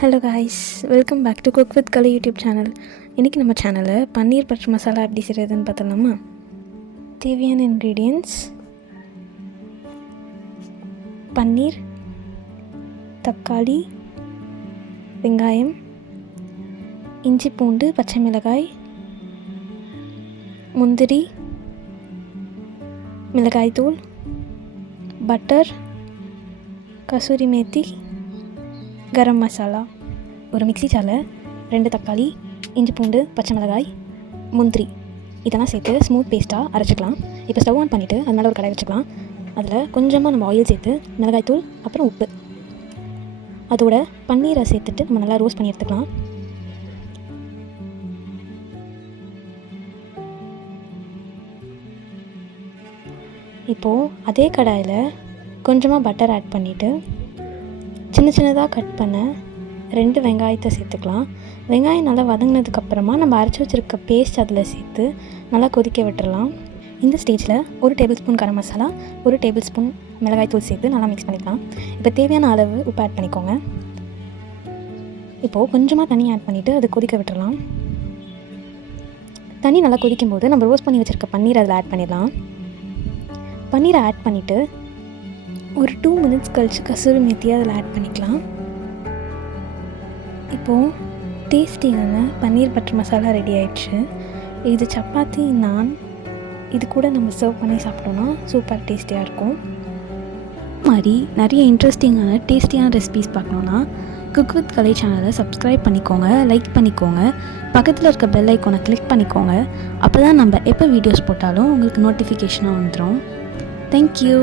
Hello guys welcome back to cook with Kalai YouTube channel இன்றைக்கி நம்ம சேனலில் பன்னீர் butter masala எப்படி செய்கிறதுன்னு பார்த்தலாமா தேவையான இன்க்ரீடியன்ஸ் பன்னீர் தக்காளி வெங்காயம் இஞ்சி பூண்டு பச்சை மிளகாய் முந்திரி மிளகாய் தூள் பட்டர் கசூரி மேத்தி கரம் மசாலா ஒரு மிக்ஸி ஜாரில் ரெண்டு தக்காளி இஞ்சி பூண்டு பச்சை மிளகாய் முந்திரி. இதெல்லாம் சேர்த்து ஸ்மூத் பேஸ்ட்டாக அரைச்சிக்கலாம். இப்போ ஸ்டவ் ஆன் பண்ணிவிட்டு அதனால் ஒரு கடை வச்சுக்கலாம். அதில் கொஞ்சமாக நம்ம ஆயில் சேர்த்து மிளகாய்த்தூள் அப்புறம் உப்பு. அதோட பன்னீரை சேர்த்துட்டு நம்ம நல்லா ரோஸ்ட் பண்ணி எடுத்துக்கலாம். இப்போது அதே கடாயில் கொஞ்சமாக பட்டர் ஆட் பண்ணிவிட்டு சின்ன சின்னதாக கட் பண்ண ரெண்டு வெங்காயத்தை சேர்த்துக்கலாம். வெங்காயம் நல்லா வதங்கினதுக்கப்புறமா நம்ம அரைச்சி வச்சுருக்க பேஸ்ட் அதில் சேர்த்து நல்லா கொதிக்க விட்டுறலாம். இந்த ஸ்டேஜில் ஒரு டேபிள் ஸ்பூன் கரம் மசாலா ஒரு டேபிள் ஸ்பூன் மிளகாய்த்தூள் சேர்த்து நல்லா மிக்ஸ் பண்ணிக்கலாம். இப்போ தேவையான அளவு உப்பு ஆட் பண்ணிக்கோங்க. இப்போது கொஞ்சமாக தண்ணி ஆட் பண்ணிவிட்டு அது கொதிக்க விட்டுடலாம் தண்ணி நல்லா கொதிக்கும் போது நம்ம ரோஸ் பண்ணி வச்சுருக்க பன்னீர் அதில் ஆட் பண்ணிடலாம். பன்னீரை ஆட் பண்ணிவிட்டு ஒரு டூ மினிட்ஸ் கழித்து கசூரி மேத்தி அதில் ஆட் பண்ணிக்கலாம். இப்போது டேஸ்டியான பன்னீர் பட்டர் மசாலா ரெடி ஆயிடுச்சு. இது சப்பாத்தி நான் இது கூட நம்ம சர்வ் பண்ணி சாப்பிட்டோன்னா சூப்பர் டேஸ்டியாக இருக்கும். மாதிரி நிறைய இன்ட்ரெஸ்டிங்கான டேஸ்டியான ரெசிபிஸ் பார்க்கணுன்னா குக் வித் கலை சேனலை சப்ஸ்கிரைப் பண்ணிக்கோங்க லைக் பண்ணிக்கோங்க. பக்கத்தில் இருக்க பெல் ஐக்கோனை கிளிக் பண்ணிக்கோங்க. அப்போ தான் நம்ம எப்போ வீடியோஸ் போட்டாலும் உங்களுக்கு நோட்டிஃபிகேஷனாக வந்துடும் தேங்க்யூ